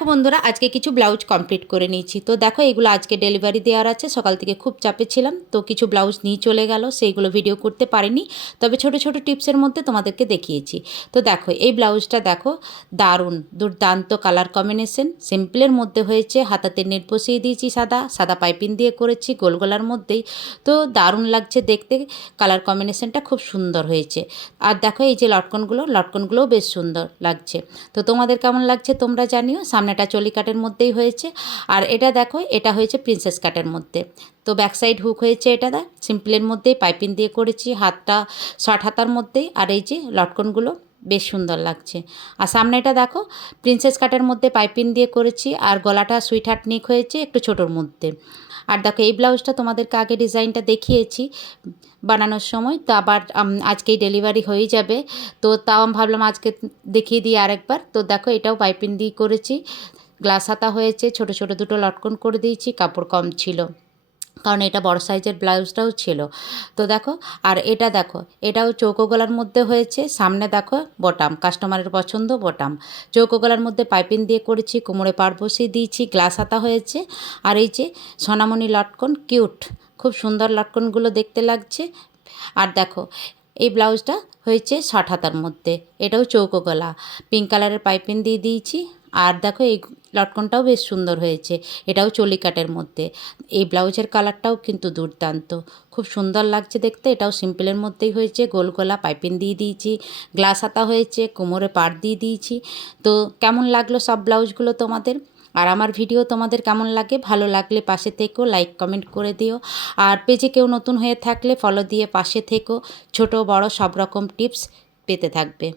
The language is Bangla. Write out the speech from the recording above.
দেখো বন্ধুরা, আজকে কিছু ব্লাউজ কমপ্লিট করে নিয়েছি। তো দেখো, এগুলো আজকে ডেলিভারি দেওয়ার আছে। সকাল থেকে খুব চাপে ছিলাম, তো কিছু ব্লাউজ নিয়ে চলে গেল, সেইগুলো ভিডিও করতে পারিনি। তবে ছোট ছোট টিপসের মধ্যে তোমাদেরকে দেখিয়েছি। তো দেখো, এই ব্লাউজটা দেখো, দারুণ দুর্দান্ত কালার কম্বিনেশন। সিম্পলের মধ্যে হয়েছে, হাতাতে নেট বসিয়ে দিয়েছি সাদা সাদা পাইপিং দিয়ে করেছি গোল গলার মধ্যেই। তো দারুণ লাগছে দেখতে, কালার কম্বিনেশনটা খুব সুন্দর হয়েছে। আর দেখো, এই যে লটকনগুলোও বেশ সুন্দর লাগছে। তো তোমাদের কেমন লাগছে তোমরা জানিও। সামনেটা চলি কাটের মধ্যেই হয়েছে, আর এটা দেখো, এটা হয়েছে প্রিন্সেস কাটের মধ্যে। তো ব্যাক সাইড হুক হয়েছে, এটা সিম্পলের মধ্যেই পাইপিং দিয়ে করেছি, হাতটা শর্ট হাতার মধ্যেই। আর এই যে লটকনগুলো বেশ সুন্দর লাগছে। আর সামনেটা দেখো, প্রিন্সেস কাটের মধ্যে পাইপিং দিয়ে করেছি, আর গলাটা সুইট হার্ট নেক হয়েছে একটু ছোটোর মধ্যে। আর দেখো, এই ব্লাউজটা তোমাদেরকে আগে ডিজাইনটা দেখিয়েছি বানানোর সময়, তো আবার আজকেই ডেলিভারি হয়ে যাবে। তো তাও আমি ভাবলাম আজকে দেখিয়ে দিই আরেকবার। তো দেখো, এটাও পাইপিং দিয়ে করেছি, গ্লাস হাতা হয়েছে, ছোট ছোট দুটো লটকন করে দিয়েছি, কাপড় কম ছিল কারণ এটা বড় সাইজের ব্লাউজটাও ছিল। তো দেখো, আর এটা দেখো, এটাও চৌকো গলার মধ্যে হয়েছে। সামনে দেখো বটাম, কাস্টমারের পছন্দ বটাম। চৌকো গলার মধ্যে পাইপিং দিয়ে করেছি, কোমরে পাড় বসিয়ে দিয়েছি, গ্লাস হাতা হয়েছে। আর এই যে সোনামণি লটকন, কিউট, খুব সুন্দর লটকনগুলো দেখতে লাগছে। আর দেখো, এই ব্লাউজটা হয়েছে শর্ট হাতার মধ্যে, এটাও চৌকো গলা, পিঙ্ক কালারের পাইপিং দিয়ে দিয়েছি। আর দেখো, এই লটকনটাও বেশ সুন্দর হয়েছে, এটাও চলি কাটের মধ্যে। এই ব্লাউজের কালারটাও কিন্তু দুর্দান্ত, খুব সুন্দর লাগছে দেখতে। এটাও সিম্পলের মধ্যেই হয়েছে, গোল গলা, পাইপিং দিয়ে দিয়েছি, গ্লাস হাতা হয়েছে, কোমরে পাড় দিয়ে দিয়েছি। তো কেমন লাগলো সব ব্লাউজগুলো তোমাদের? আর আমার ভিডিও তোমাদের কেমন লাগে? ভালো লাগলে পাশে থেকো, লাইক কমেন্ট করে দিও। আর পেজে কেউ নতুন হয়ে থাকলে ফলো দিয়ে পাশে থেকো, ছোট বড় সব রকম টিপস পেতে থাকবে।